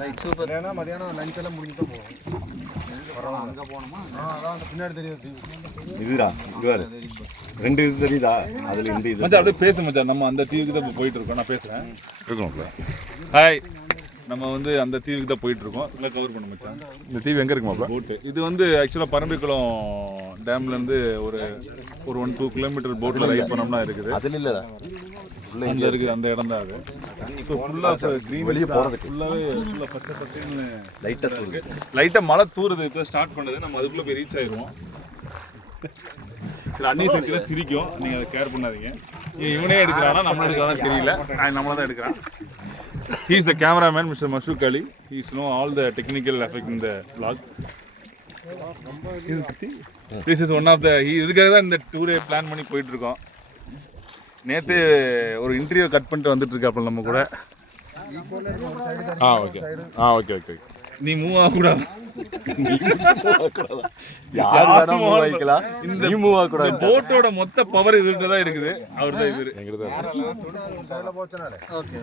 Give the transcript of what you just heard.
Right super. ஏன்னா மதியானம் lunch எல்லாம் முடிஞ்சு தான் போவோம். அங்கே போகணுமா? அதான் பின்னாடி தெரியுது. இதுடா இதுவாரு 2 இது தெரியுதா? அதில் இந்த இது மச்சான் அப்படியே பேசு மச்சான். நம்ம அந்த தீவுக்கு தான் இப்போ போயிட்டு இருக்கோம். நான் பேசுகிறேன். இருக்கணும். ஹாய், நம்ம வந்து அந்த தீவுக்கு தான் போயிட்டு இருக்கோம். இல்லை கவர் பண்ண மச்சான். இந்த தீவு எங்கே இருக்குமாப்ல? போட்டு இது வந்து ஆக்சுவலாக பரம்பிக்குளம் டேம்லேருந்து ஒரு 1-2 கிலோமீட்டர் போட்டில் ரைட் பண்ணோம்னா இருக்குது. அதில் இல்லைடா, அந்த இருக்குது, அந்த இடம் தான் அது. இப்போ ஃபுல்லாக க்ரீன் வெளியே போகிறதுக்கு ஃபுல்லாகவே ஃபுல்லாக பச்சை பச்சைன்னு லைட்டாக இருக்கு. லைட்டாக மழை தூருது. இப்போ ஸ்டார்ட் பண்ணுது. நம்ம அதுக்குள்ளே போய் ரீச் ஆயிடுவோம். சரி, அன்னி சக்தியில் சிரிக்கும். நீங்கள் அதை கேர் பண்ணாதீங்க. இவனே எடுக்கிறானா நம்மள எடுக்கிறானா தெரியல. நம்மள தான் எடுக்கிறான். He is the cameraman, Mr. Mashuk Ali. He knows all the technical effect in the vlog. This is one of the இதுக்காக தான் இந்த டூரே பிளான் பண்ணி போயிட்டு இருக்கோம். நேற்று ஒரு இன்டர்வியூ கட் பண்ணிட்டு வந்துட்டு இருக்காப்புல நம்ம கூட. Okay okay okay. நீ மூவ் ஆகக்கூடாது. யார் வேணா மூவ் ஆகிக்கலாம். இந்த நீ மூவ் ஆகக்கூடாது. போட்டோட மொத்த பவர் இதுகிட்ட தான் இருக்குது. அவர் தான் இது. ஓகே.